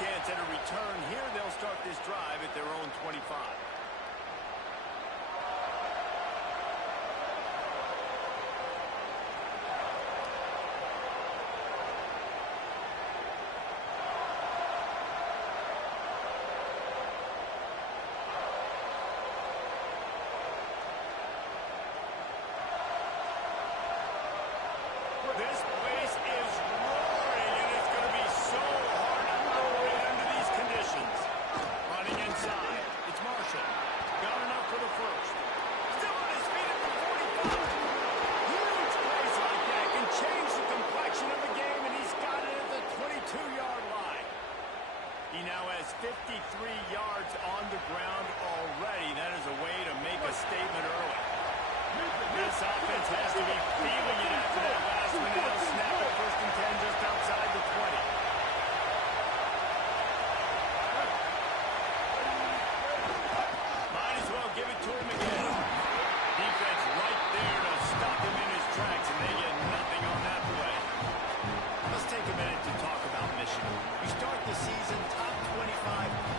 chance at a return here. They'll start this drive at their own 25. This place is roaring, and it's going to be so hard to operate under these conditions. Running inside. It's Marshall. Got enough for the first. Still on his feet at the 45. Huge plays like that can change the complexion of the game, and he's got it at the 22-yard line. He now has 53 yards on the ground already. That is a way to make a statement early. This offense has to be feeling it after that last minute snap at 1st and 10 just outside the 20. Might as well give it to him again. Defense right there to stop him in his tracks, and they get nothing on that play. Let's take a minute to talk about Michigan. You start the season top 25.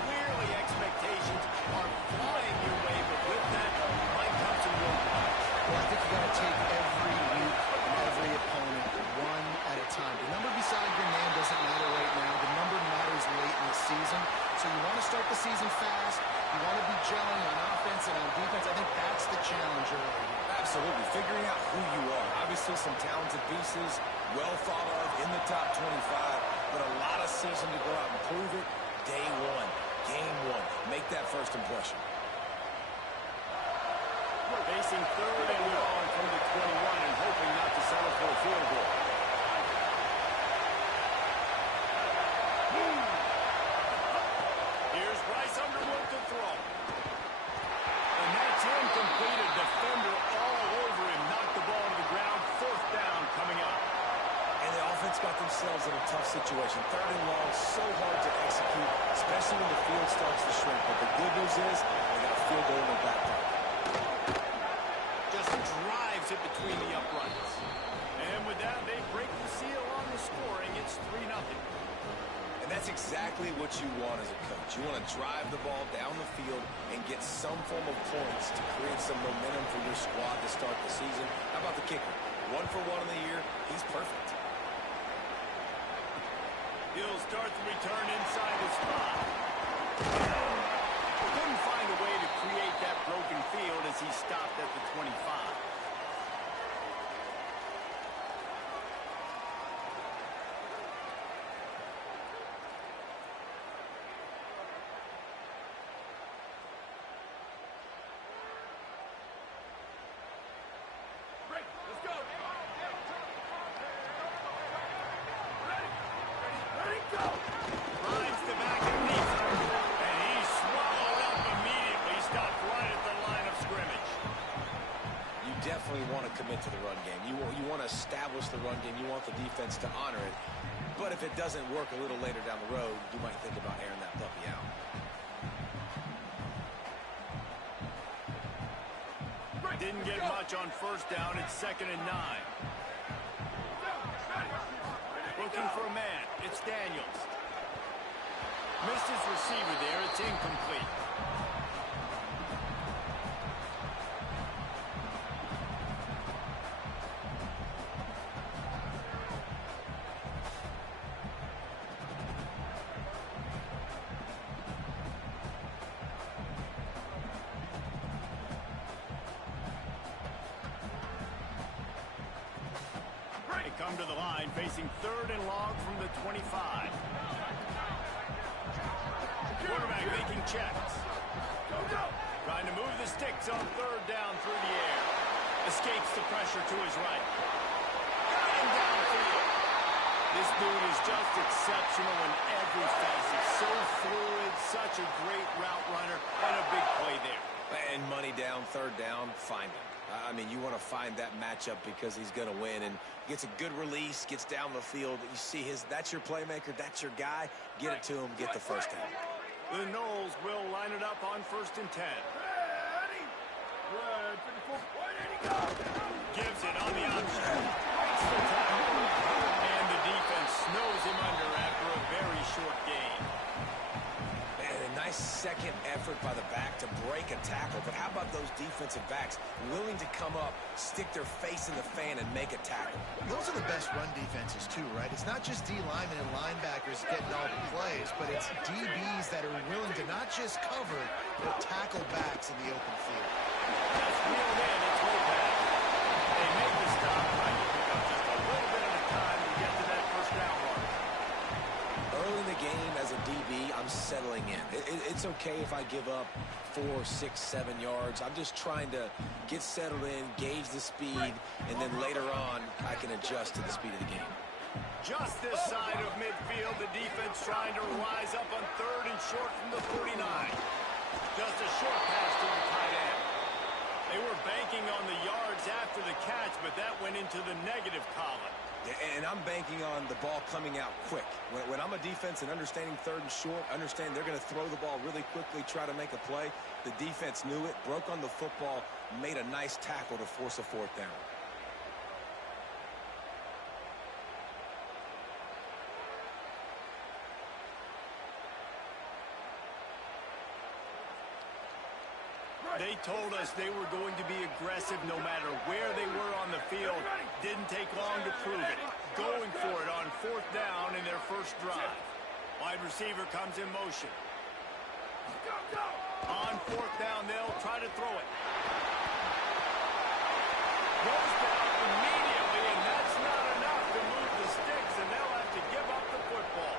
Clearly expectations are flying your way, but with that might come some real punch. Well, I think you got to take every week, every opponent, one at a time. The number beside your name doesn't matter right now. The number matters late in the season. So you want to start the season fast. You want to be gelling on offense and on defense. I think that's the challenge early. Absolutely. Figuring out who you are. Obviously some talented pieces, well thought of in the top 25, but a lot of season to go out and prove it. Day one, game one. Make that first impression. Facing 3rd and long from the 21 and hoping not to settle for a field goal. Here's Bryce Underwood to throw. And that's incomplete. A defender all over him. Knocked the ball to the ground. 4th down coming up. And the offense got themselves in a tough situation. 3rd and long, so hard to execute, especially when the field starts to shrink. But the good news is they got a field goal in their back pocket. Drives it between the uprights. And with that, they break the seal on the scoring. It's 3-0. And that's exactly what you want as a coach. You want to drive the ball down the field and get some form of points to create some momentum for your squad to start the season. How about the kicker? 1 for 1 in the year. He's perfect. He'll start the return inside the spot. Couldn't find a way to create that broken field as he stopped at the 25. Want to commit to the run game. You want to establish the run game. You want the defense to honor it. But if it doesn't work a little later down the road, you might think about airing that puppy out. Didn't get much on 1st down. It's 2nd and 9. Looking for a man. It's Daniels. Missed his receiver there. It's incomplete. Come to the line, facing 3rd and long from the 25. Quarterback making checks. Trying to move the sticks on 3rd down through the air. Escapes the pressure to his right. Got him downfield. This dude is just exceptional in every facet. So fluid, such a great route runner, and a big play there. And money down, 3rd down, find him. I mean, you want to find that matchup because he's going to win and gets a good release, gets down the field. You see that's your playmaker, that's your guy. Get it to him, get the first down. The Noles will line it up on 1st and 10. Gives it on the option. Breaks the tackle. And the defense snows him under after a very short game. second effort by the back to break a tackle, but how about those defensive backs willing to come up, stick their face in the fan, and make a tackle? Those are the best run defenses, too, right? It's not just D linemen and linebackers getting all the plays, but it's DBs that are willing to not just cover, but tackle backs in the open field. That's reeled in. It's Lopez. They made the stop, trying to pick up just a little bit at a time to get to that first down mark. Early in the game, as a DB, I'm settling in. It's okay if I give up 4, 6, 7 yards. I'm just trying to get settled in, gauge the speed, and then later on, I can adjust to the speed of the game. Just this side of midfield, the defense trying to rise up on 3rd and short from the 49. Just a short pass to the tight end. They were banking on the yards after the catch, but that went into the negative column. And I'm banking on the ball coming out quick. When I'm a defense and understanding 3rd and short, understand they're going to throw the ball really quickly, try to make a play. The defense knew it, broke on the football, made a nice tackle to force a 4th down. They told us they were going to be aggressive no matter where they were on the field. Didn't take long to prove it. Going for it on 4th down in their first drive. Wide receiver comes in motion. On 4th down, they'll try to throw it. Goes down immediately, and that's not enough to move the sticks, and they'll have to give up the football.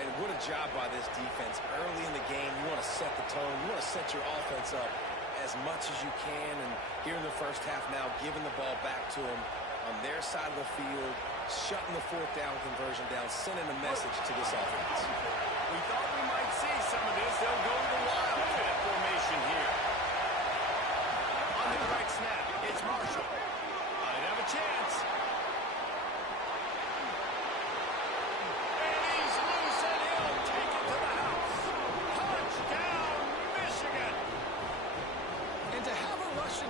And what a job by this defense. Early in the game, you want to set the tone. You want to set your offense up as much as you can. And here in the first half now, giving the ball back to them on their side of the field, shutting the 4th down conversion down, sending a message to this offense. We thought we might see some of this. They'll go to the Wildcat formation here. On the direct snap, it's Marshall. Might have a chance.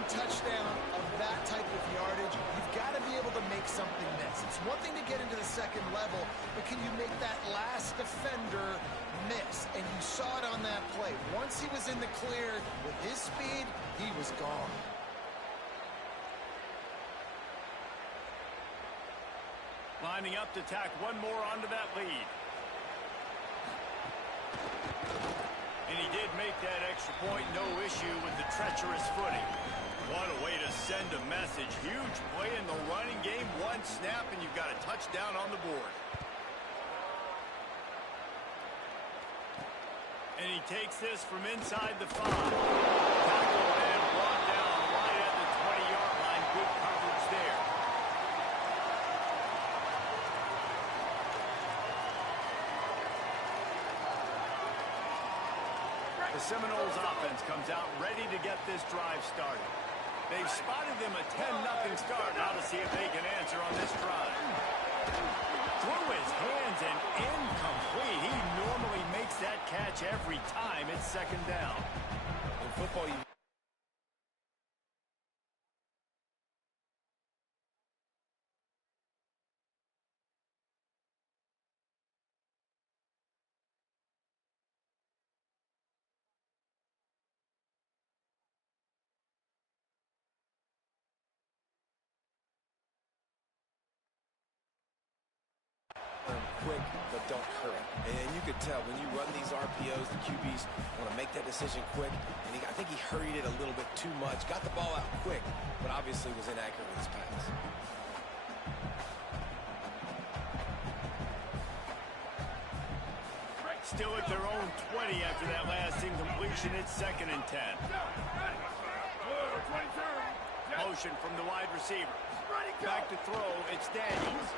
Touchdown of that type of yardage, you've got to be able to make something miss. It's one thing to get into the 2nd level, but can you make that last defender miss? And you saw it on that play. Once he was in the clear with his speed, he was gone. Lining up to tack one more onto that lead. And he did make that extra point, no issue with the treacherous footing. What a way to send a message. Huge play in the running game. One snap, and you've got a touchdown on the board. And he takes this from inside the 5. Tackled and brought down right at the 20-yard line. Good coverage there. The Seminoles offense comes out ready to get this drive started. They've spotted them a 10-0 start. Now to see if they can answer on this drive. Through his hands and incomplete. He normally makes that catch every time it's 2nd down. In football, you quick, but don't hurry. And you could tell when you run these RPOs, the QBs want to make that decision quick. And I think he hurried it a little bit too much. Got the ball out quick, but obviously was inaccurate with his pass. Still at their own 20 after that last incompletion. It's 2nd and 10. Motion from the wide receiver. Back to throw. It's Daniels.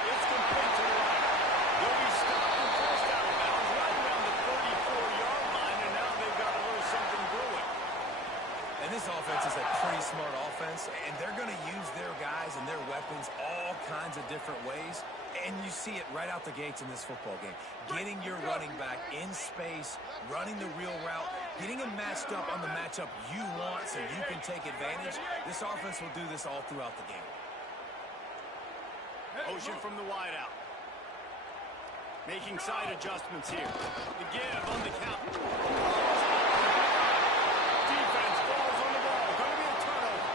It's complete to the right. He'll be stopped and forced out of bounds right around the 34-yard line, and now they've got a little something brewing. And this offense is a pretty smart offense, and they're going to use their guys and their weapons all kinds of different ways. And you see it right out the gates in this football game. Getting your running back in space, running the real route, getting him matched up on the matchup you want so you can take advantage. This offense will do this all throughout the game. Motion from the wideout. Making side adjustments here. The give on the count. Defense falls on the ball. Going to be a turnover.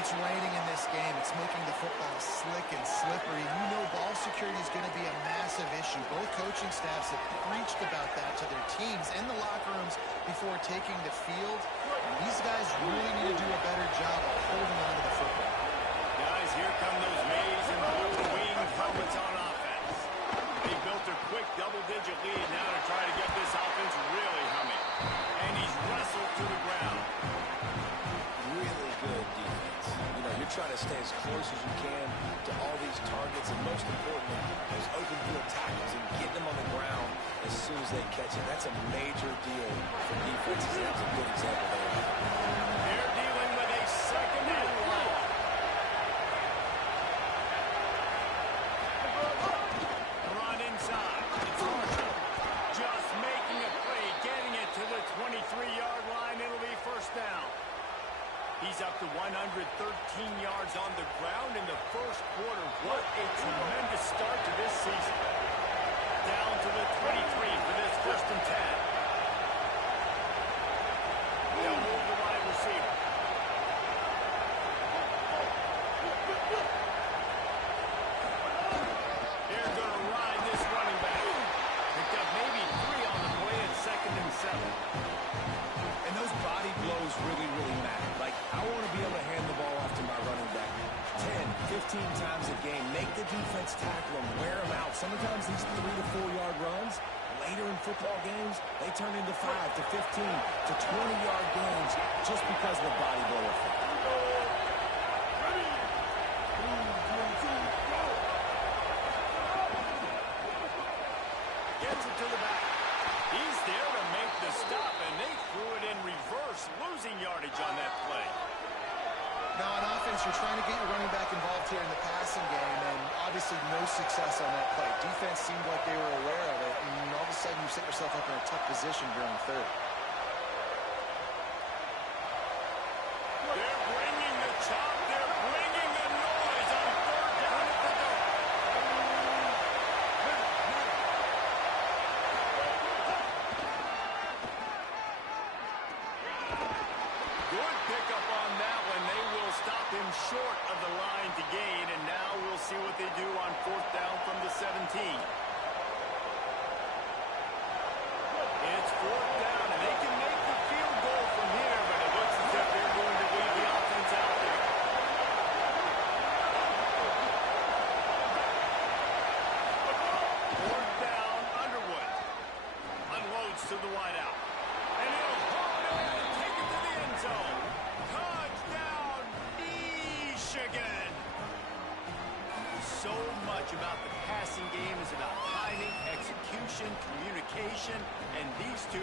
It's raining in this game. It's making the football slick and slippery. You know ball security is going to be a massive issue. Both coaching staffs have preached about that to their teams and the locker rooms before taking the field. And these guys really need to do a better job of holding on to the football. Guys, here come those maize and blue winged helmets on offense. They built a quick double-digit lead now to try to get this offense really humming. And he's wrestled to the ground. Really good defense. You know, you're trying to stay as close as you can to all these targets, and most importantly, those open field tackles and getting them on the ground as soon as they catch it. That's a major deal for defenses. That's a good example there. They're dealing with a second and long. Run inside. It's Marshall. Just making a play, getting it to the 23-yard line. It'll be first down. He's up to 113 yards on the ground in the first quarter. What a tremendous start to this season. Down to the 23 for this first and 10. They'll move the wide receiver. They're going to ride this running back. Picked up maybe 3 on the play at 2nd and 7. And those body blows really, really matter. Like, I want to be able to hand the ball off to my running back 10, 15 times a game. Make the defense tackle them, wear them out. Sometimes these 3 to 4 yard runs, later in football games, they turn into 5 to 15 to 20-yard games just because of the body blow effect. Gets it to the back. He's there to make the stop, and they threw it in reverse, losing yardage on that play. Now on offense, you're trying to get your running back involved here in the passing game, and obviously no success on that play. Defense seemed like they were aware of it, and all of a sudden you set yourself up in a tough position here on third. They're bringing the chop. They're bringing the noise on third down at the goal. Good pickup on that one. They will stop him short of the line to gain, and now we'll see what they do on fourth down from the 17. It's fourth down, and they can make the field goal from here, but it looks as if they're going to leave the offense out there. Fourth down, Underwood. Unloads to the wideout. And he'll haul it in and take it to the end zone. Touchdown, Michigan. So much about the passing game is about timing, execution, communication, and these two,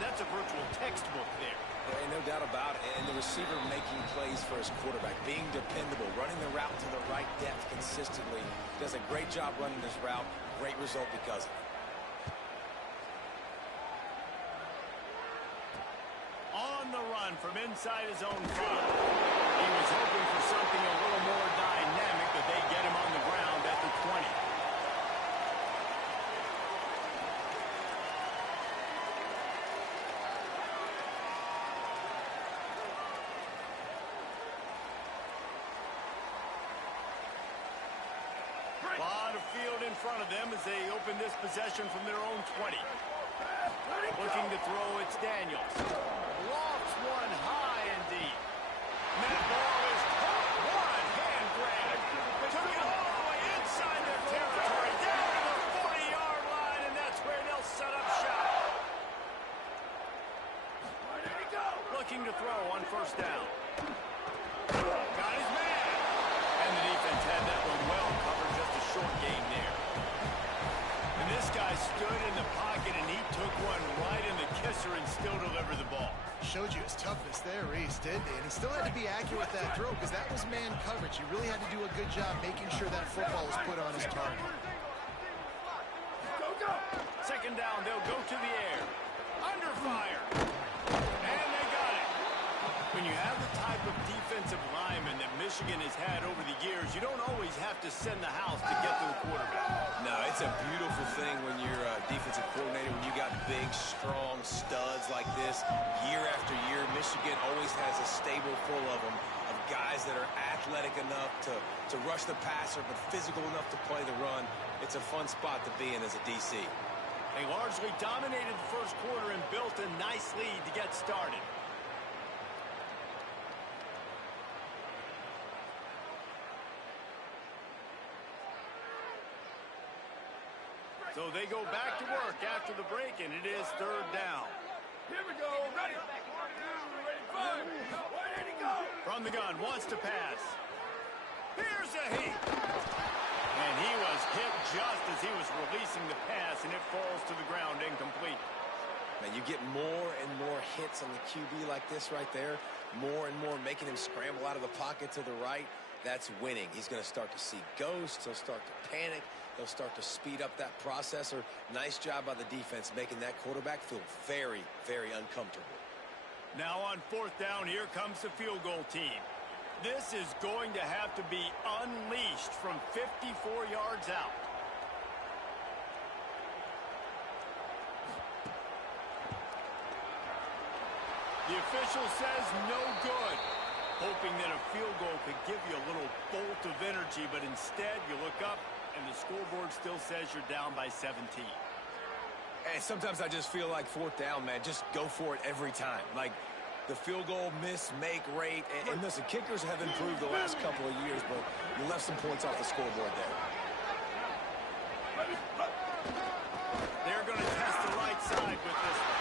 that's a virtual textbook there. There ain't no doubt about it. And the receiver making plays for his quarterback, being dependable, running the route to the right depth consistently. Does a great job running this route. Great result because of it. On the run from inside his own 5. He was hoping for something a little more dynamic, but they get him on the ground at the 20. A lot of field in front of them as they open this possession from their own 20. Looking to throw, it's Daniels. Lofts one high and deep. That ball is caught. One hand grab. Took it all the way inside their territory. Down to the 40-yard line, and that's where they'll set up shop. Looking to throw on first down. Got his man. And the defense had that one well covered. Just a short gain there. And this guy stood in the pocket, and he took one right in the kisser and still delivered the ball. Showed you his toughness there, Reese, didn't he? And he still had to be accurate with that throw because that was man coverage. He really had to do a good job making sure that football was put on his target. Second down, they'll go to the air. Under fire. And they got it. When you have the type of defensive lineman that Michigan has had over the years, you don't always have to send the house to get to the quarterback. No, it's a beautiful thing when you're a defensive coordinator, when you got big, strong studs like this. Year after year, Michigan always has a stable full of them, of guys that are athletic enough to rush the passer, but physical enough to play the run. It's a fun spot to be in as a DC. They largely dominated the first quarter and built a nice lead to get started. So they go back to work after the break, and it is third down. Here we go. Ready. 1, 2, ready, 5. Where did he go? From the gun, wants to pass. Here's a heat. And he was hit just as he was releasing the pass, and it falls to the ground incomplete. Man, you get more and more hits on the QB like this right there, more and more making him scramble out of the pocket to the right. That's winning. He's going to start to see ghosts. He'll start to panic. He'll start to speed up that processor. Nice job by the defense making that quarterback feel very, very uncomfortable. Now on fourth down, here comes the field goal team. This is going to have to be unleashed from 54 yards out. The official says no good, hoping that a field goal could give you a little bolt of energy, but instead you look up and the scoreboard still says you're down by 17. And sometimes I just feel like fourth down, man, just go for it every time. Like the field goal miss, make rate, and listen, kickers have improved the last couple of years, but you left some points off the scoreboard there. They're going to test the right side with this one.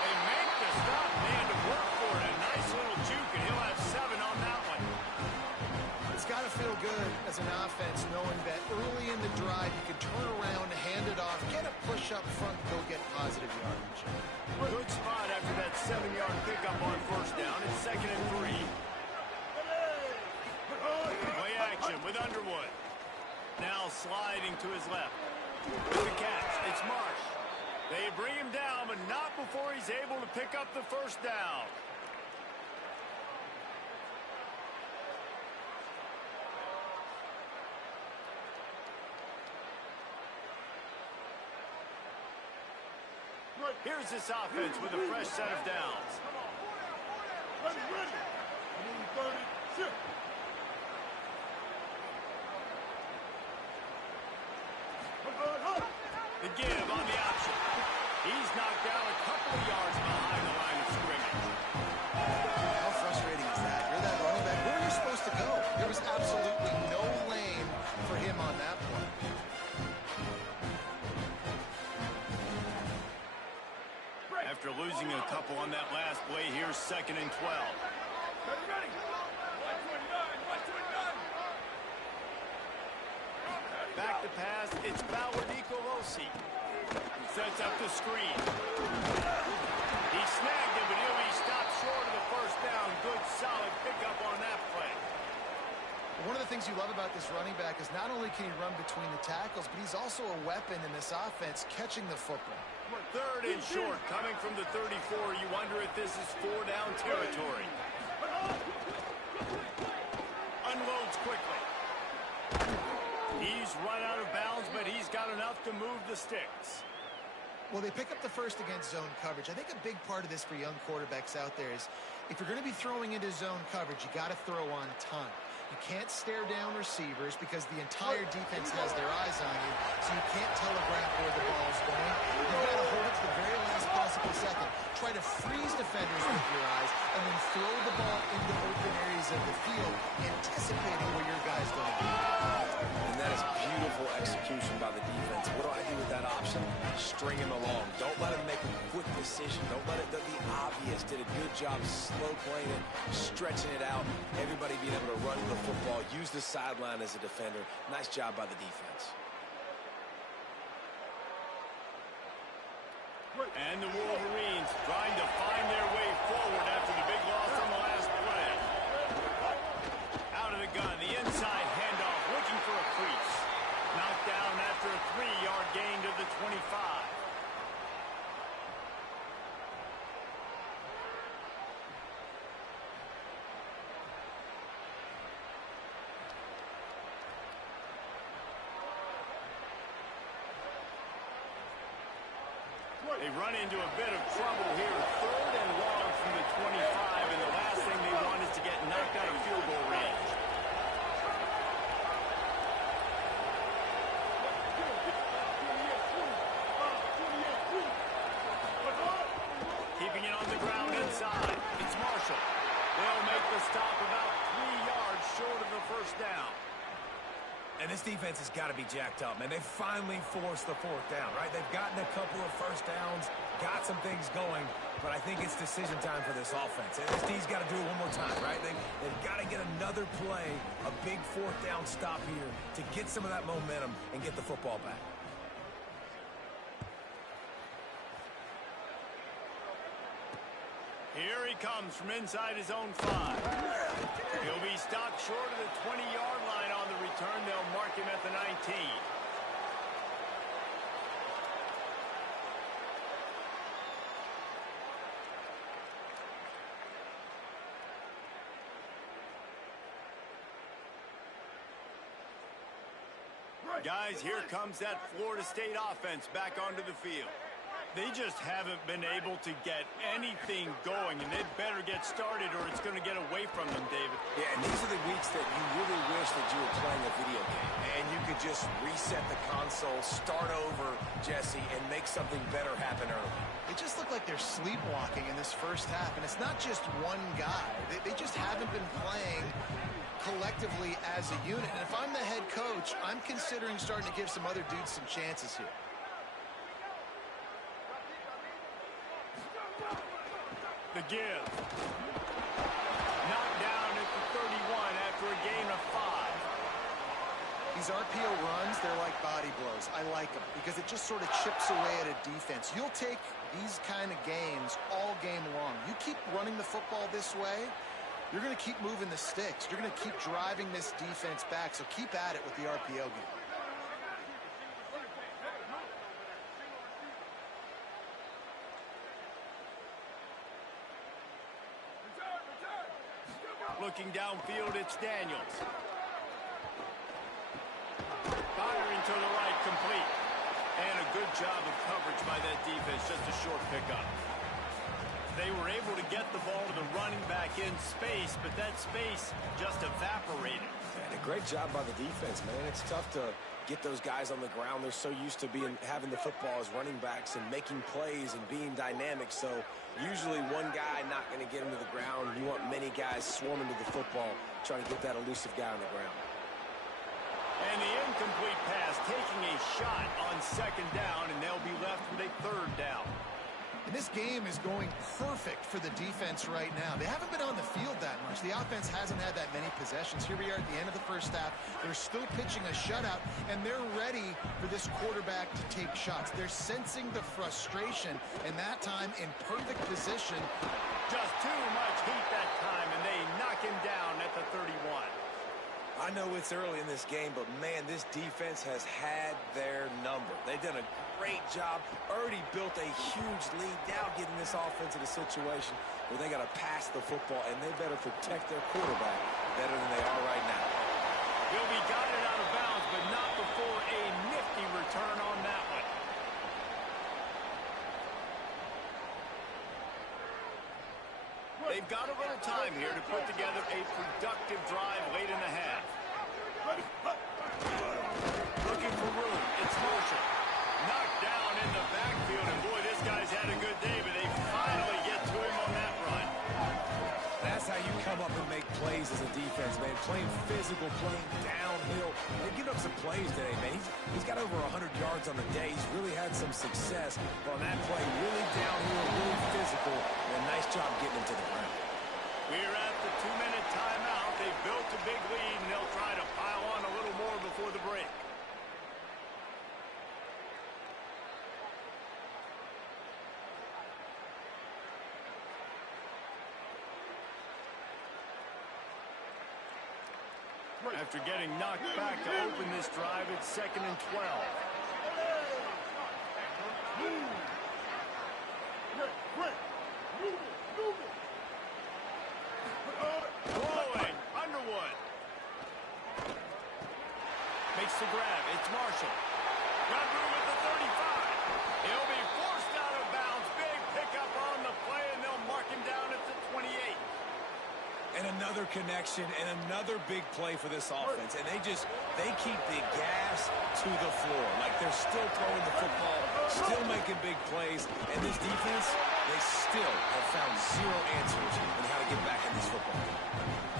They make the stop, man, to work for it. A nice little juke, and he'll have 7 on that one. It's got to feel good as an offense knowing that early in the drive you can turn around, hand it off, get a push up front, go get positive yardage. Good spot after that 7-yard pickup on first down. It's 2nd and 3. Play action with Underwood. Now sliding to his left. With the catch, it's Marsh. They bring him down, but not before he's able to pick up the first down. Here's this offense with a fresh set of downs. Ready. 30, shift. The give on the option. He's knocked down a couple of yards behind the line of scrimmage. How frustrating is that? You're that running back. Where are you supposed to go? There was absolutely no lane for him on that play. After losing a couple on that last play, here's 2nd and 12. Ready. 129. Back to pass, it's Bauer Nicolosi. He sets up the screen. He snagged him, but he'll be stopped short of the first down. Good, solid pickup on that play. One of the things you love about this running back is not only can he run between the tackles, but he's also a weapon in this offense catching the football. 3rd and short, coming from the 34. You wonder if this is 4-down territory. Unloads quickly. He's run out of bounds, but he's got enough to move the sticks. Well, they pick up the first against zone coverage. I think a big part of this for young quarterbacks out there is if you're going to be throwing into zone coverage, you got to throw on time. You can't stare down receivers because the entire defense has their eyes on you, so you can't telegraph where the ball's going. You've got to hold it to the very last possible second. Try to freeze defenders with your eyes, and then throw the ball into open areas of the field, anticipating where your guy's going to be. And that is beautiful execution by the defense. What do I do with that option? String him along. Don't let him make a quick decision. Don't let it be obvious. Did a good job slow playing it, stretching it out. Everybody being able to run the football, use the sideline as a defender. Nice job by the defense. And the Wolverines trying to find their way forward after the big loss on the last play. Out of the gun, the inside handoff, looking for a crease. Knocked down after a 3-yard gain to the 25. They run into a bit of trouble here. 3rd and long from the 25, and the last thing they want is to get knocked out of field goal range. Keeping it on the ground inside. It's Marshall. They'll make the stop about 3 yards short of the first down. And this defense has got to be jacked up, man. They finally forced the 4th down, right? They've gotten a couple of first downs, got some things going, but I think it's decision time for this offense. And this D's got to do it one more time, right? They've got to get another play, a big 4th down stop here to get some of that momentum and get the football back. Here he comes from inside his own 5. He'll be stopped short of the 20-yard line on the return. They'll mark him at the 19. Guys, here comes that Florida State offense back onto the field. They just haven't been able to get anything going, and they better get started or it's going to get away from them, David. Yeah, and these are the weeks that you really wish that you were playing a video game, and you could just reset the console, start over, Jesse, and make something better happen early. They just look like they're sleepwalking in this first half, and it's not just one guy. They just haven't been playing collectively as a unit. And if I'm the head coach, I'm considering starting to give some other dudes some chances here. The give. Knocked down at the 31 after a gain of 5. These RPO runs, they're like body blows. I like them because it just sort of chips away at a defense. You'll take these kind of games all game long. You keep running the football this way, you're going to keep moving the sticks. You're going to keep driving this defense back, so keep at it with the RPO game. Looking downfield, it's Daniels. Firing to the right, complete. And a good job of coverage by that defense, just a short pickup. They were able to get the ball to the running back in space, but that space just evaporated. And a great job by the defense, man. It's tough to get those guys on the ground. They're so used to having the football as running backs and making plays and being dynamic. So usually one guy not going to get him to the ground. You want many guys swarming to the football, trying to get that elusive guy on the ground. And the incomplete pass, taking a shot on 2nd down, and they'll be left with a 3rd down. And this game is going perfect for the defense right now. They haven't been on the field that much. The offense hasn't had that many possessions. Here we are at the end of the first half. They're still pitching a shutout, and they're ready for this quarterback to take shots. They're sensing the frustration, and that time in perfect position. Just too much heat that time, and they knock him down at the 31. I know it's early in this game, but, man, this defense has had their number. They've done a great job, already built a huge lead, now getting this offense in a situation where they got to pass the football, and they better protect their quarterback better than they are right now. He'll be guided out of bounds, but not before a nifty return on that one. They've got a little time here to put together a productive drive late in the half. Looking for room. It's Marshall. Knocked down in the backfield, and boy, this guy's had a good day, but they finally get to him on that run. That's how you come up and make plays as a defense, man. Playing physical, playing downhill. They've given up some plays today, man. He's got over 100 yards on the day. He's really had some success. But on that play, really downhill, really physical, and a nice job getting him to the ground. We're at the 2-minute timeout. They've built a big lead, and they'll try to pile on a little more before the break. After getting knocked back to open this drive, it's 2nd and 12. Throwing, Underwood. Makes the grab, it's Marshall. Got room at the 35. He'll be forced out of And another connection and another big play for this offense. And they keep the gas to the floor. Like they're still throwing the football, still making big plays. And this defense, they still have found zero answers on how to get back in this football game.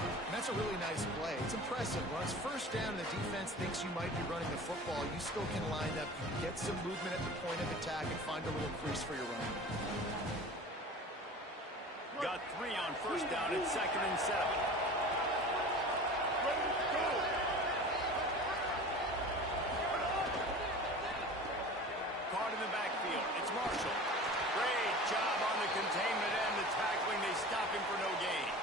And that's a really nice play. It's impressive. When it's first down and the defense thinks you might be running the football, you still can line up, get some movement at the point of attack, and find a little crease for your running. Got 3 on first down and 2nd and 7. Card in the backfield. It's Marshall. Great job on the containment and the tackling. They stop him for no gain.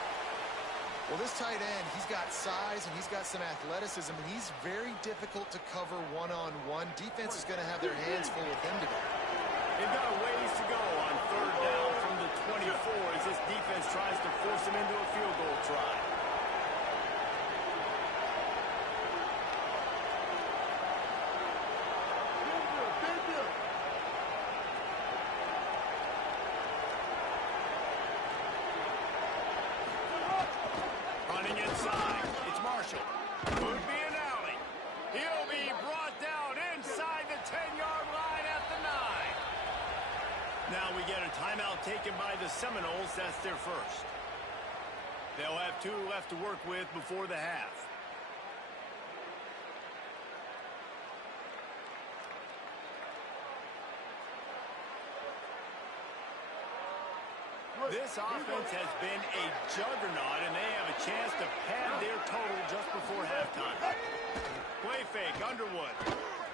Well, this tight end, he's got size and he's got some athleticism, and he's very difficult to cover one-on-one. Defense is going to have their hands full with him today. They've got a ways to go on 3rd down from the 24 as this defense tries to force him into a field goal try. Running inside, it's Marshall. Could be an alley. He'll be brought down inside the 10-yard line at the 9. Now we get a timeout taken by the Seminoles. That's their first. They'll have 2 left to work with before the half. This offense has been a juggernaut, and they have a chance to pad their total just before halftime. Play fake, Underwood.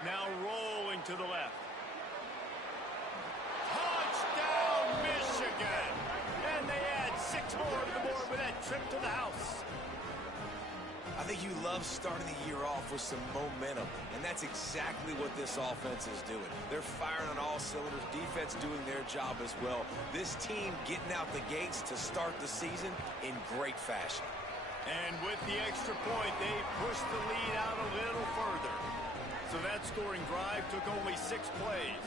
Now rolling to the left. Touchdown, Michigan! And they add 6 more to the board with that trip to the house. I think you love starting the year off with some momentum, and that's exactly what this offense is doing. They're firing on all cylinders, defense doing their job as well. This team getting out the gates to start the season in great fashion. And with the extra point, they pushed the lead out a little further. So that scoring drive took only 6 plays.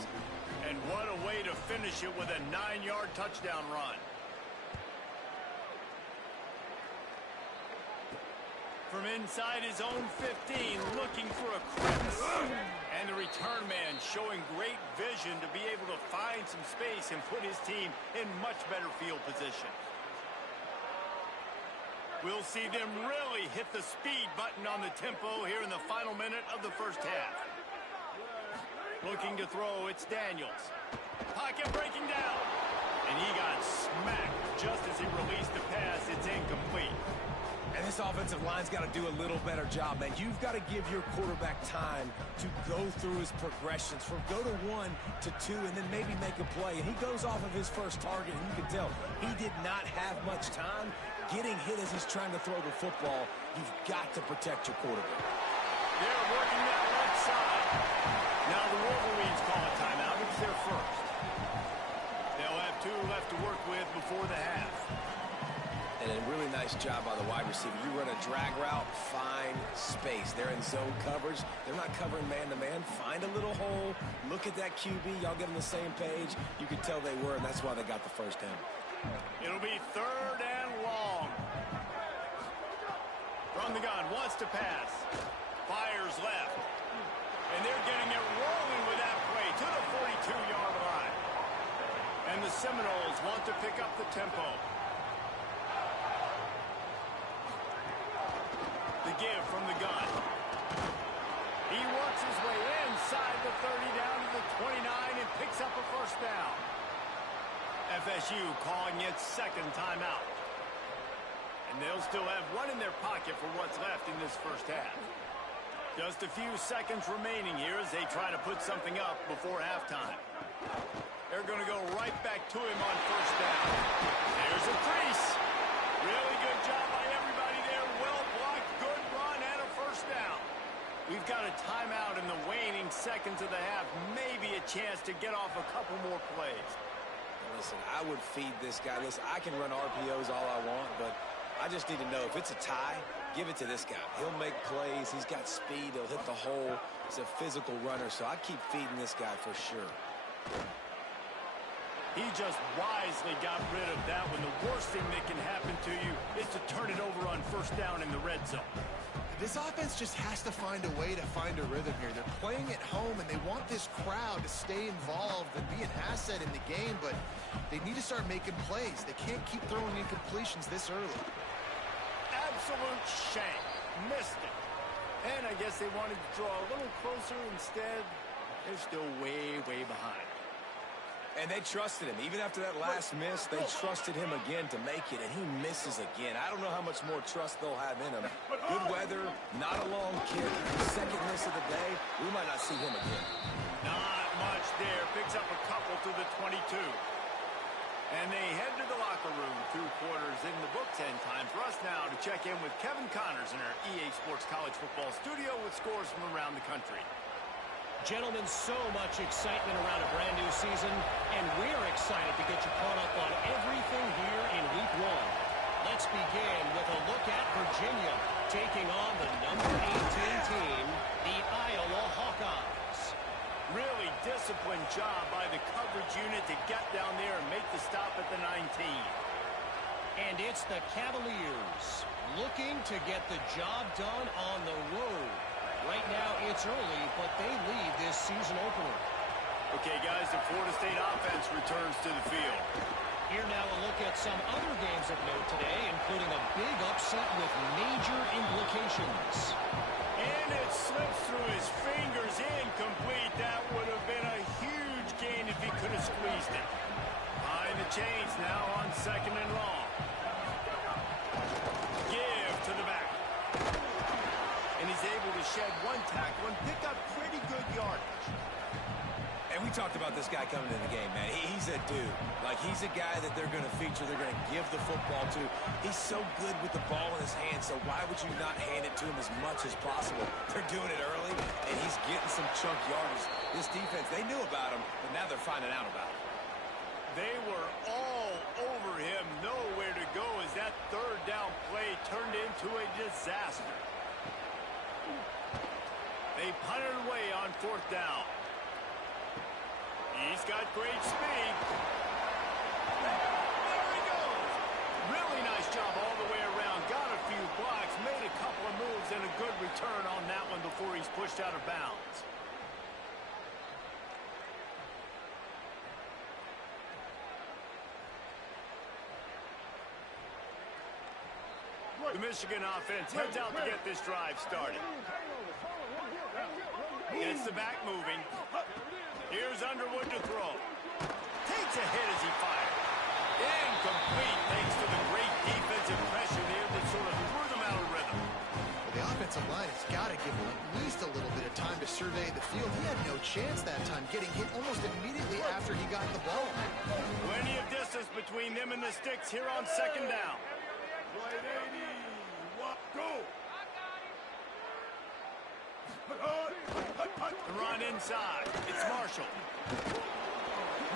And what a way to finish it with a 9-yard touchdown run. From inside his own 15, looking for a crevice. And the return man showing great vision to be able to find some space and put his team in much better field position. We'll see them really hit the speed button on the tempo here in the final minute of the first half. Looking to throw, it's Daniels. Pocket breaking down. And he got smacked just as he released the pass. It's incomplete. And this offensive line's got to do a little better job, man. You've got to give your quarterback time to go through his progressions from go to 1 to 2 and then maybe make a play. And he goes off of his first target, and you can tell he did not have much time getting hit as he's trying to throw the football. You've got to protect your quarterback. They're working that left side. Now the Wolverines call a timeout. It's their first. They'll have 2 left to work with before the half. And a really nice job by the wide receiver. You run a drag route, find space. They're in zone coverage. They're not covering man-to-man. Find a little hole. Look at that QB. Y'all get on the same page. You could tell they were, and that's why they got the first down. It'll be 3rd and long. From the gun, wants to pass. Fires left. And they're getting it rolling with that play to the 42-yard line. And the Seminoles want to pick up the tempo. The give from the gun. He works his way inside the 30 down to the 29 and picks up a first down. FSU calling its 2nd timeout. And they'll still have 1 in their pocket for what's left in this first half. Just a few seconds remaining here as they try to put something up before halftime. They're going to go right back to him on first down. There's a crease. Really good job by everybody there. Well blocked, good run, and a first down. We've got a timeout in the waning seconds of the half. Maybe a chance to get off a couple more plays. Listen, I would feed this guy. Listen, I can run RPOs all I want, but I just need to know if it's a tie, give it to this guy. He'll make plays. He's got speed. He'll hit the hole. He's a physical runner, so I'd keep feeding this guy for sure. He just wisely got rid of that when the worst thing that can happen to you is to turn it over on first down in the red zone. This offense just has to find a way to find a rhythm here. They're playing at home, and they want this crowd to stay involved and be an asset in the game, but they need to start making plays. They can't keep throwing incompletions this early. Absolute shank. Missed it. And I guess they wanted to draw a little closer. Instead, they're still way, way behind. And they trusted him. Even after that last miss, they trusted him again to make it, and he misses again. I don't know how much more trust they'll have in him. Good weather, not a long kick. Second miss of the day, we might not see him again. Not much there. Picks up a couple to the 22. And they head to the locker room. 2 quarters in the books, and time for us now to check in with Kevin Connors in our EA Sports College Football studio with scores from around the country. Gentlemen, so much excitement around a brand new season, and we're excited to get you caught up on everything here in Week 1. Let's begin with a look at Virginia taking on the number 18 team, the Iowa Hawkeyes. Really disciplined job by the coverage unit to get down there and make the stop at the 19. And it's the Cavaliers looking to get the job done on the road. Right now, it's early, but they lead this season opener. Okay, guys, the Florida State offense returns to the field. Here now a look at some other games of note today, including a big upset with major implications. And it slips through his fingers, incomplete. That would have been a huge gain if he could have squeezed it. Behind the chains now on 2nd and long. Give to the back. And he's able to shed 1 tackle and pick up pretty good yardage. And we talked about this guy coming into the game, man. He's a dude. Like, he's a guy that they're going to feature, they're going to give the football to. He's so good with the ball in his hand, so why would you not hand it to him as much as possible? They're doing it early, and he's getting some chunk yardage. This defense, they knew about him, but now they're finding out about it. They were all over him, nowhere to go as that 3rd down play turned into a disaster. They punted away on 4th down. He's got great speed. There he goes. Really nice job all the way around. Got a few blocks, made a couple of moves, and a good return on that one before he's pushed out of bounds. The Michigan offense heads out to get this drive started. Gets the back moving. Here's Underwood to throw. Takes a hit as he fired. Incomplete thanks to the great defensive pressure there that sort of threw them out of rhythm. Well, the offensive line has got to give him at least a little bit of time to survey the field. He had no chance that time, getting hit almost immediately after he got the ball. Plenty of distance between them and the sticks here on 2nd down. Right 80. Go. The run inside. It's Marshall.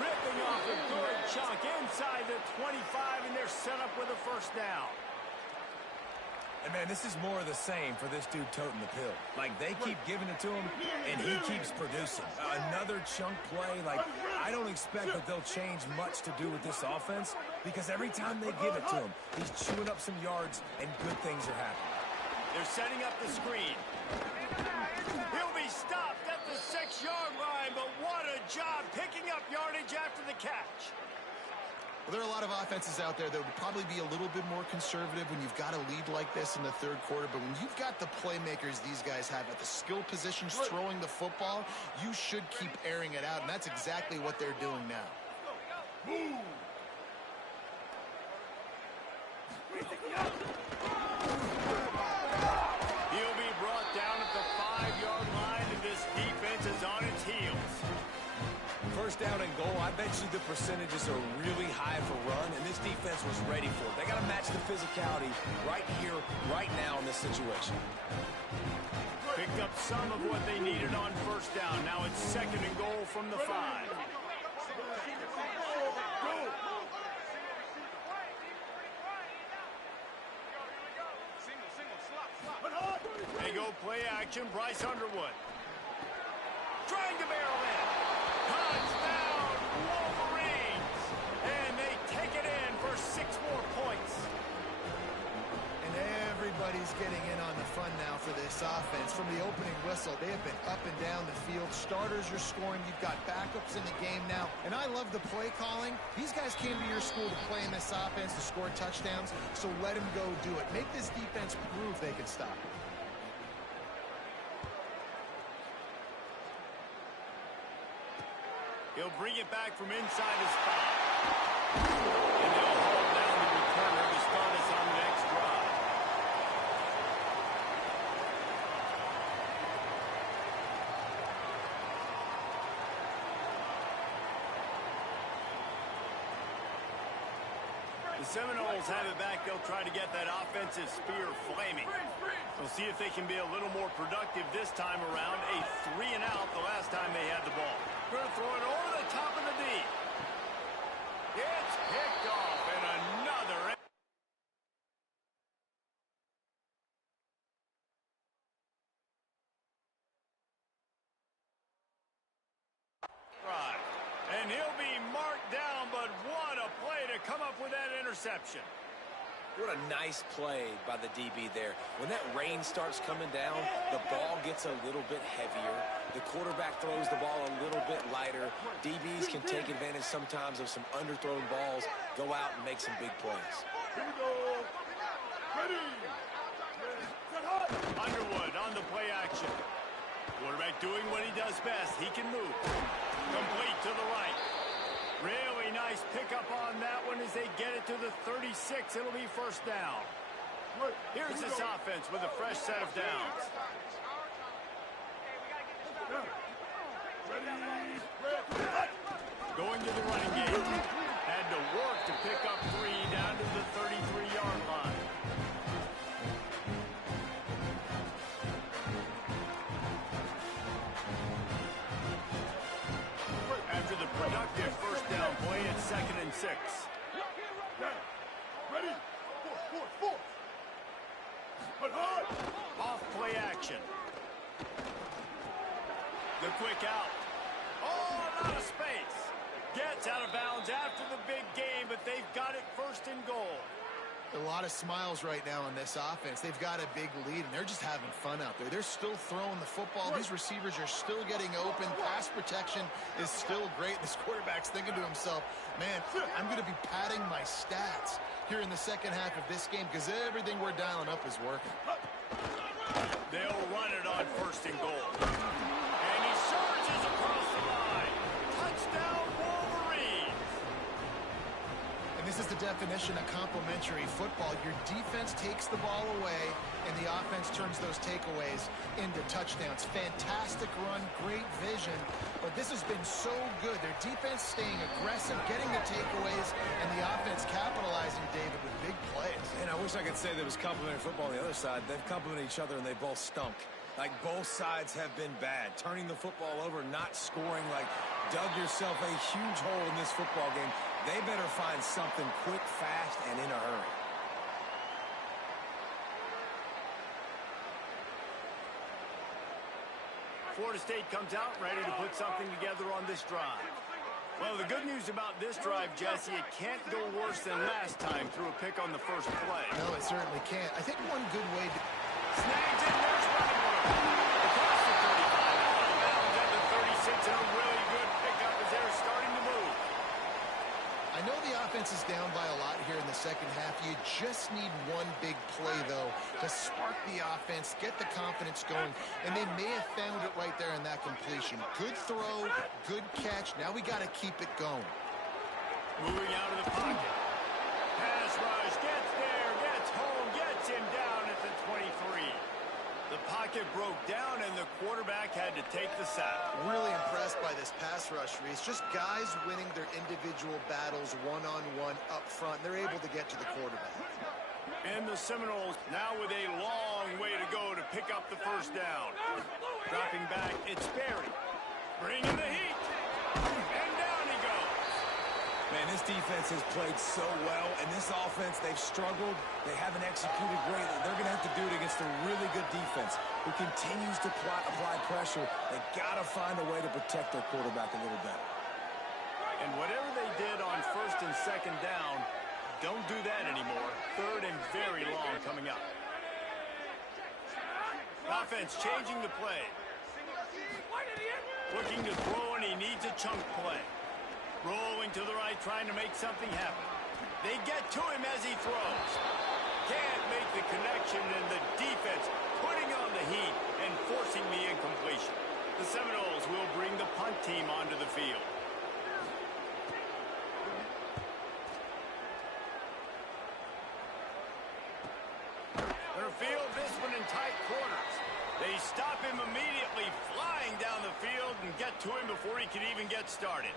Ripping off a good chunk inside the 25, and they're set up with a 1st down. And, man, this is more of the same for this dude toting the pill. Like, they keep giving it to him, and he keeps producing. Another chunk play. Like, I don't expect that they'll change much to do with this offense because every time they give it to him, he's chewing up some yards, and good things are happening. They're setting up the screen. He'll be stopped at the 6-yard line, but what a job picking up yardage after the catch. Well, there are a lot of offenses out there that would probably be a little bit more conservative when you've got a lead like this in the 3rd quarter, but when you've got the playmakers these guys have at the skill positions throwing the football, you should keep airing it out, and that's exactly what they're doing now. Move. He'll be brought down at the 5-yard line, and this defense is on its heels. 1st down and goal, I bet you the percentages are really high for run, and this defense was ready for it. They got to match the physicality right here, right now in this situation. Picked up some of what they needed on 1st down. Now it's 2nd and goal from the 5. They go play action. Bryce Underwood. Trying to barrel in. Touchdown, Wolverines. 6 more points. And everybody's getting in on the fun now for this offense. From the opening whistle, they have been up and down the field. Starters are scoring. You've got backups in the game now. And I love the play calling. These guys came to your school to play in this offense to score touchdowns, so let them go do it. Make this defense prove they can stop it. He'll bring it back from inside his spot. And they'll hold down the returner to start us on the next drive. The Seminoles have it back. They'll try to get that offensive spear flaming. We'll see if they can be a little more productive this time around. A 3-and-out the last time they had the ball. Going to throw it over the top of the D. It's picked off, and another. Right. And he'll be marked down, but what a play to come up with that interception. What a nice play by the DB there. When that rain starts coming down, the ball gets a little bit heavier. The quarterback throws the ball a little bit lighter. DBs can take advantage sometimes of some underthrown balls, go out and make some big plays. Here we go. Ready. Underwood on the play action. Quarterback doing what he does best. He can move. Complete to the right. Really nice pickup on that one as they get it to the 36. It'll be first down. Here's this offense with a fresh set of downs. Going to the running game. Had to work to pick up 3 down to the 33-yard line. After the productive first down play, it's 2nd and 6. Ready. Four. But hard. Off play action. The quick out. Oh, out of space. Gets out of bounds after the big game, but they've got it 1st and goal. A lot of smiles right now in this offense. They've got a big lead, and they're just having fun out there. They're still throwing the football. These receivers are still getting open. Pass protection is still great. This quarterback's thinking to himself, man, I'm going to be padding my stats here in the second half of this game because everything we're dialing up is working. They'll run it on 1st and goal. And he surges across the line. Touchdown, Wolverines. And this is the definition of complementary football. Your defense takes the ball away, and the offense turns those takeaways into touchdowns. Fantastic run, great vision, but this has been so good. Their defense staying aggressive, getting the takeaways, and the offense capitalizing, David, with big plays. And I wish I could say there was complimentary football on the other side. They've complimented each other, and they both stunk. Like, both sides have been bad. Turning the football over, not scoring, like, dug yourself a huge hole in this football game. They better find something quick, fast, and in a hurry. Florida State comes out ready to put something together on this drive. Well, the good news about this drive, Jesse, it can't go worse than last time through a pick on the first play. No, it certainly can't. I think one good way to... Snags it, there's running room. Across the 35, out of bounds at the 36, and a really good pickup as they're starting to move. I know the offense is down by a lot here in the second half. You just need one big play, though, to spark the offense, get the confidence going, and they may have found it right there in that completion. Good throw, good catch. Now we got to keep it going. Moving out of the pocket. Pass rush, gets there, gets home, gets him down at the 23. The pocket broke down, and the quarterback had to take the sack. Really impressed by this pass rush, Reese. Just guys winning their individual battles one-on-one up front. They're able to get to the quarterback. And the Seminoles now with a long way to go to pick up the first down. Dropping back, it's Berry. Bringing the heat. And down he goes. Man, this defense has played so well, and this offense, they've struggled. They haven't executed greatly. They're going to have to do it against a really good defense who continues to apply pressure. They got to find a way to protect their quarterback a little better. And whatever they did on 1st and 2nd down, don't do that anymore. Third and very long coming up. Offense changing the play. Looking to throw, and he needs a chunk play. Rolling to the right, trying to make something happen. They get to him as he throws. Can't make the connection, and the defense putting on the heat and forcing the incompletion. The Seminoles will bring the punt team onto the field. They'll field this one in tight quarters. They stop him immediately, flying down the field, and get to him before he can even get started.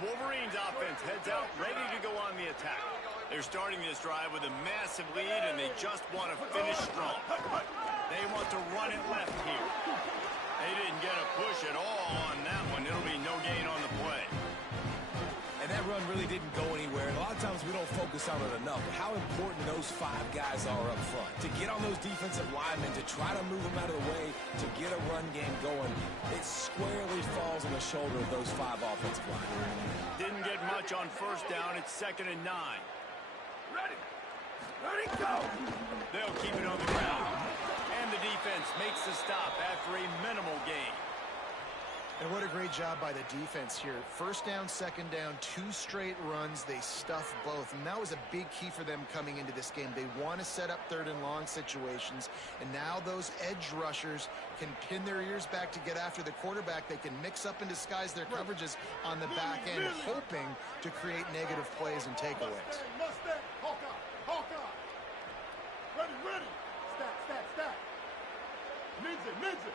Wolverines offense heads out, ready to go on the attack. They're starting this drive with a massive lead, and they just want to finish strong. They want to run it left here. They didn't get a push at all on that one. It'll be no gain on the play. And that run really didn't go anywhere. And a lot of times we don't focus on it enough. How important those 5 guys are up front. To get on those defensive linemen, to try to move them out of the way, to get a run game going, it squarely falls on the shoulder of those 5 offensive linemen. Didn't get much on first down. It's 2nd and 9. Ready. Ready, go. They'll keep it on the ground. And the defense makes the stop after a minimal gain. And what a great job by the defense here. First down, second down, 2 straight runs. They stuff both. And that was a big key for them coming into this game. They want to set up 3rd and long situations. And now those edge rushers can pin their ears back to get after the quarterback. They can mix up and disguise their coverages on the back end, hoping to create negative plays and takeaways. Mustang, Hawkeye, Hawkeye. Ready, ready. Stack. Ninja.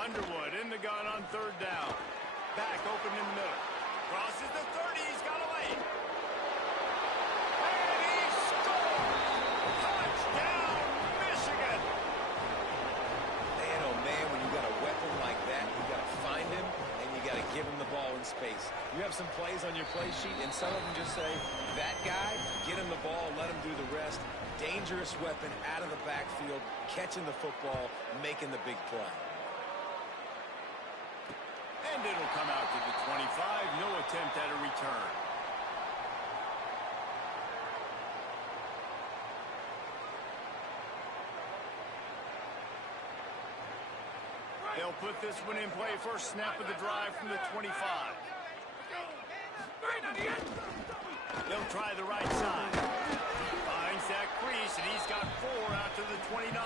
Underwood in the gun on 3rd down. Back open in the middle. Crosses the 30. He's got a lane. And he scores! Touchdown, Michigan! Man, oh man, when you got a weapon like that, you got to find him, and you got to give him the ball in space. You have some plays on your play sheet, and some of them just say, that guy, get him the ball, let him do the rest. Dangerous weapon out of the backfield, catching the football, making the big play. And it'll come out to the 25. No attempt at a return. They'll put this one in play. First snap of the drive from the 25. They'll try the right side. Finds that crease, and he's got 4 out to the 29.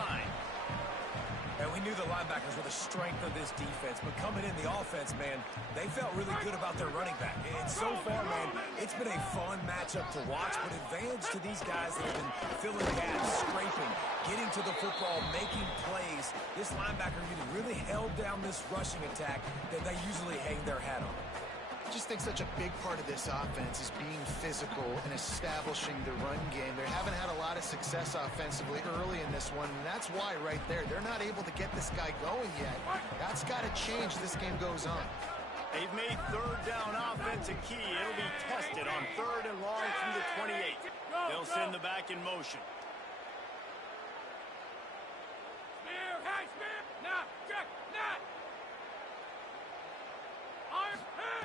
And we knew the linebackers were the strength of this defense, but coming in the offense, man, they felt really good about their running back. And so far, man, it's been a fun matchup to watch, but advantage to these guys that have been filling gaps, scraping, getting to the football, making plays. This linebacker really held down this rushing attack that they usually hang their hat on. I just think such a big part of this offense is being physical and establishing the run game. They haven't had a lot of success offensively early in this one, and that's why right there, they're not able to get this guy going yet. That's got to change. This game goes on. They've made 3rd down offense a key. It'll be tested on 3rd and long from the 28. They'll send the back in motion.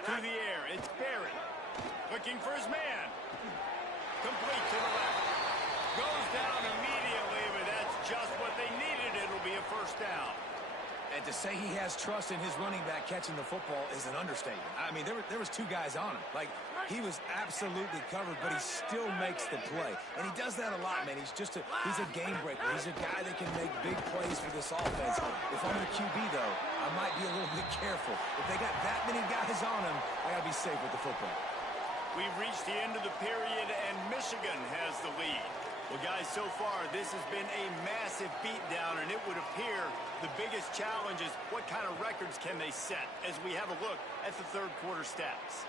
To the air, it's Barry. Looking for his man. Complete to the left. Goes down immediately, but that's just what they needed. It'll be a first down. And to say he has trust in his running back catching the football is an understatement. I mean, there was 2 guys on him. Like, he was absolutely covered, but he still makes the play. And he does that a lot, man. He's a game breaker. He's a guy that can make big plays for this offense. If I'm the QB, though, I might be a little bit careful. If they got that many guys on him, I got to be safe with the football. We've reached the end of the period, and Michigan has the lead. Well, guys, so far, this has been a massive beatdown, and it would appear the biggest challenge is what kind of records can they set as we have a look at the 3rd quarter stats.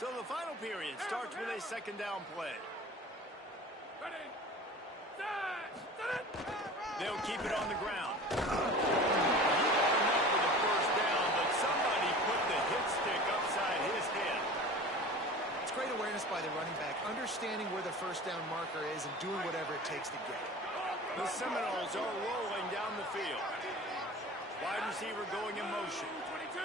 So the final period starts with a 2nd down play. They'll keep it on the ground. Great awareness by the running back, understanding where the first down marker is and doing whatever it takes to get it. The Seminoles are rolling down the field. Wide receiver going in motion. 22.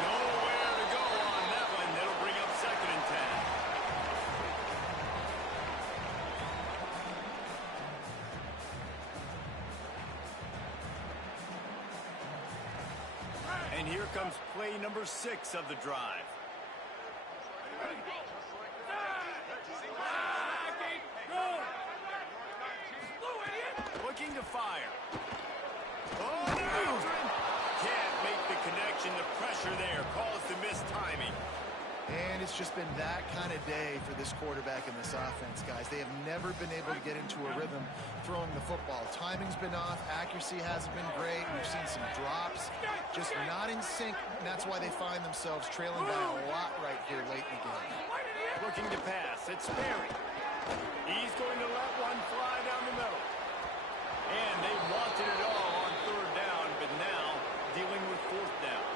Nowhere to go on that one. That'll bring up 2nd and 10. And here comes play number 6 of the drive. Looking to fire. Oh, they're after him. Can't make the connection. The pressure there caused the missed timing. And it's just been that kind of day for this quarterback and this offense, guys. They have never been able to get into a rhythm throwing the football. Timing's been off. Accuracy hasn't been great. We've seen some drops. Just not in sync. And that's why they find themselves trailing by a lot right here late in the game. Looking to pass. It's Sperry. He's going to let one fly down the middle. And they wanted it all on 3rd down, but now dealing with 4th down.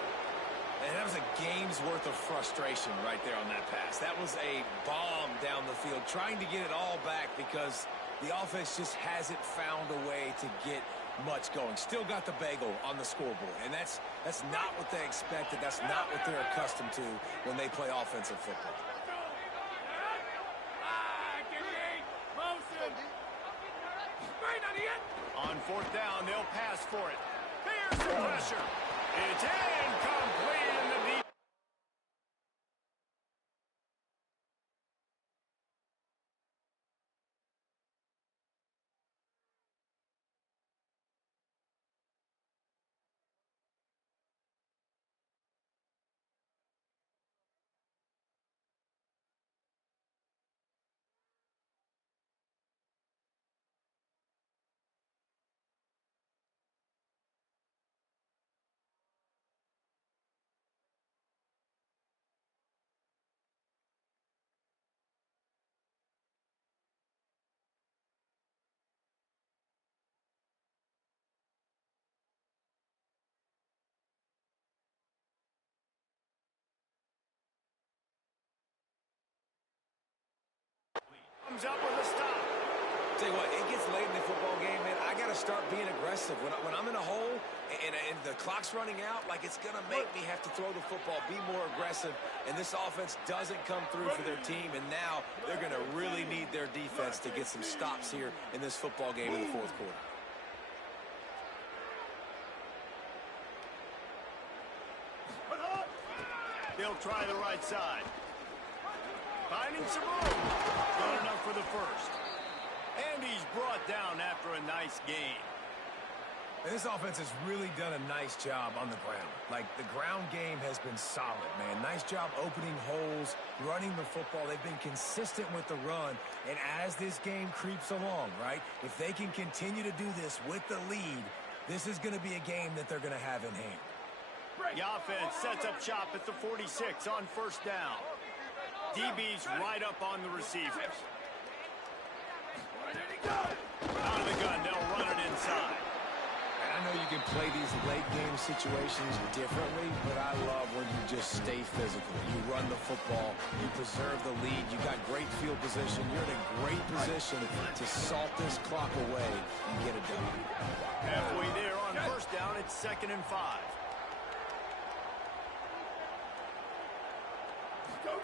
And that was a game's worth of frustration right there on that pass. That was a bomb down the field, trying to get it all back because the offense just hasn't found a way to get much going. Still got the bagel on the scoreboard, and that's not what they expected. That's not what they're accustomed to when they play offensive football. On 4th down, they'll pass for it. Here's the pressure. It's incomplete in the deep. Comes up with a stop. Tell you what, it gets late in the football game, man. I got to start being aggressive. When I'm in a hole and the clock's running out, like it's going to make me have to throw the football, be more aggressive, and this offense doesn't come through for their team, and now they're going to really need their defense to get some stops here in this football game in the 4th quarter. They'll try the right side. Finding some room. Good enough for the 1st. And he's brought down after a nice gain. And this offense has really done a nice job on the ground. Like, the ground game has been solid, man. Nice job opening holes, running the football. They've been consistent with the run. And as this game creeps along, right, if they can continue to do this with the lead, this is going to be a game that they're going to have in hand. The offense sets up shop at the 46 on 1st down. DB's right up on the receivers. Out of the gun, they'll run it inside. And I know you can play these late game situations differently, but I love when you just stay physical. You run the football, you preserve the lead, you got great field position, you're in a great position to salt this clock away and get it done. Halfway there on 1st down, it's 2nd and 5.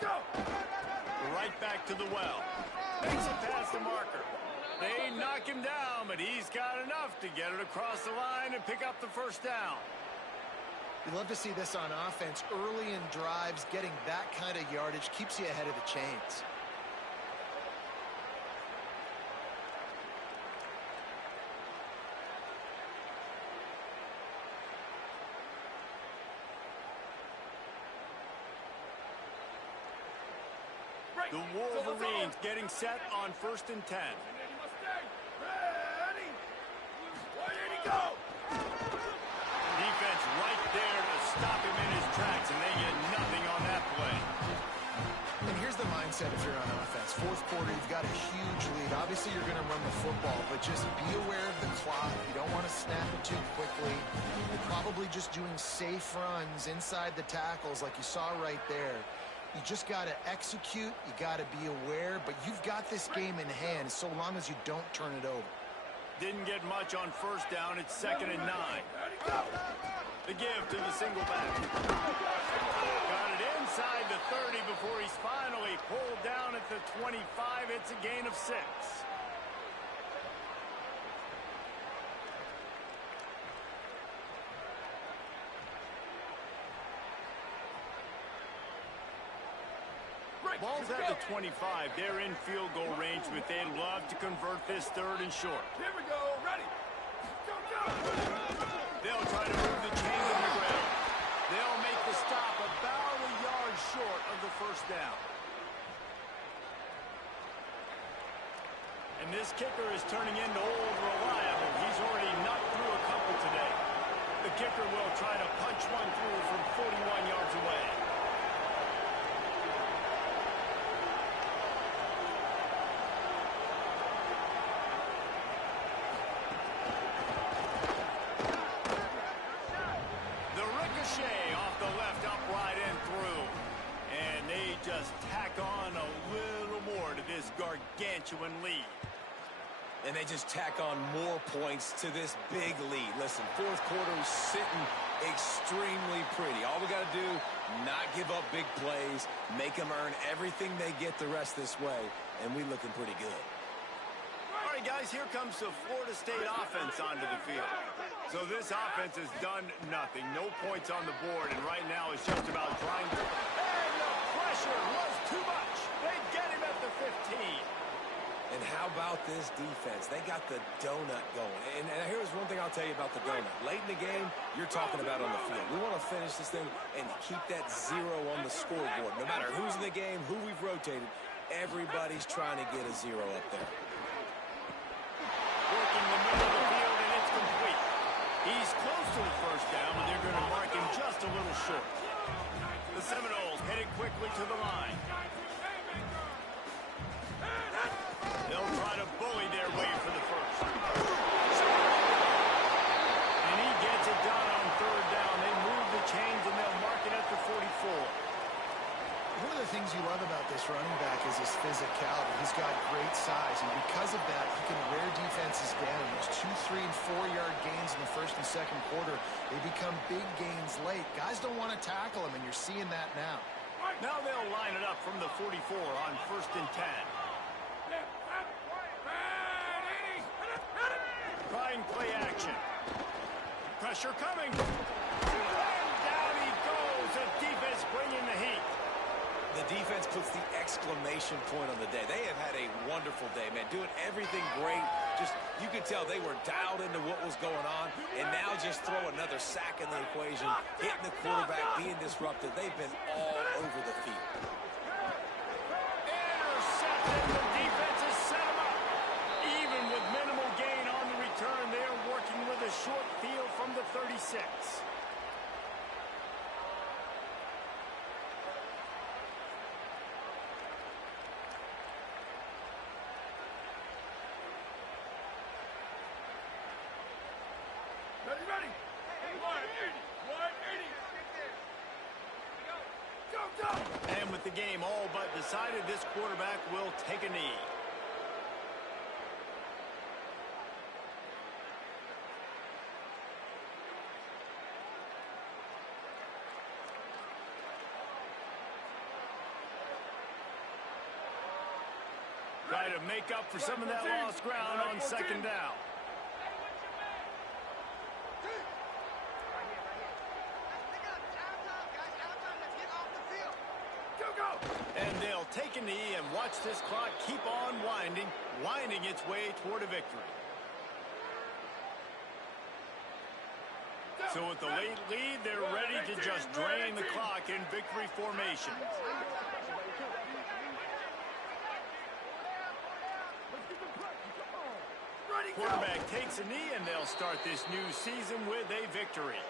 Go! Right back to the well. Makes a pass to Marker. They knock him down, but he's got enough to get it across the line and pick up the 1st down. You love to see this on offense. Early in drives, getting that kind of yardage keeps you ahead of the chains. The Wolverines getting set on 1st and 10. Ready? Where did he go? Defense right there to stop him in his tracks, and they get nothing on that play. And here's the mindset if you're on offense. 4th quarter, you've got a huge lead. Obviously, you're going to run the football, but just be aware of the clock. You don't want to snap it too quickly. You're probably just doing safe runs inside the tackles like you saw right there. You just got to execute. You got to be aware, but you've got this game in hand so long as you don't turn it over. Didn't get much on first down. It's 2nd and 9. The give to the single back. Got it inside the 30 before he's finally pulled down at the 25. It's a gain of 6. Ball's at the 25. They're in field goal range, but they'd love to convert this 3rd and short. Here we go. Ready. Go, go. They'll try to move the chains on the ground. They'll make the stop about a yard short of the first down. And this kicker is turning into old reliable. He's already knocked through a couple today. The kicker will try to punch one through from 41 yards away. Off the left, upright and through. And they just tack on a little more to this gargantuan lead. And they just tack on more points to this big lead. Listen, 4th quarter is sitting extremely pretty. All we got to do, not give up big plays, make them earn everything they get the rest this way, and we looking pretty good. All right, guys, here comes the Florida State offense onto the field. So this offense has done nothing. No points on the board, and right now it's just about trying to... And the pressure was too much. They get him at the 15. And how about this defense? They got the donut going. And here's one thing I'll tell you about the donut. Late in the game, you're talking about on the field. We want to finish this thing and keep that 0 on the scoreboard. No matter who's in the game, who we've rotated, everybody's trying to get a 0 up there. Working the middle of the field, and it's complete. He's close to the first down, but they're going to mark him just a little short. The Seminoles headed quickly to the line. They'll try to bully their way for the first. And he gets it done on 3rd down. They move the chains, and they'll mark it at the 44. One of the things you love about this running back is his physicality. He's got great size, and because of that, he can wear defenses down. Those 2, 3, and 4-yard gains in the 1st and 2nd quarter, they become big gains late. Guys don't want to tackle him, and you're seeing that now. Now they'll line it up from the 44 on 1st and 10. Trying play action. Pressure coming. And down he goes. The defense bringing the heat. The defense puts the exclamation point on the day. They have had a wonderful day, man. Doing everything great. Just, you could tell they were dialed into what was going on. And now just throw another sack in the equation. Hitting the quarterback, being disruptive. They've been all over the field. Intercepted. The defense has set him up. Even with minimal gain on the return, they're working with a short field from the 36. Ready. 180. Go. And with the game all but decided, this quarterback will take a knee. Try to make up for some of that lost ground on 2nd down. And they'll take a knee and watch this clock keep on winding its way toward a victory. So with the late lead, they're ready to just drain the clock in victory formation. Quarterback takes a knee, and they'll start this new season with a victory.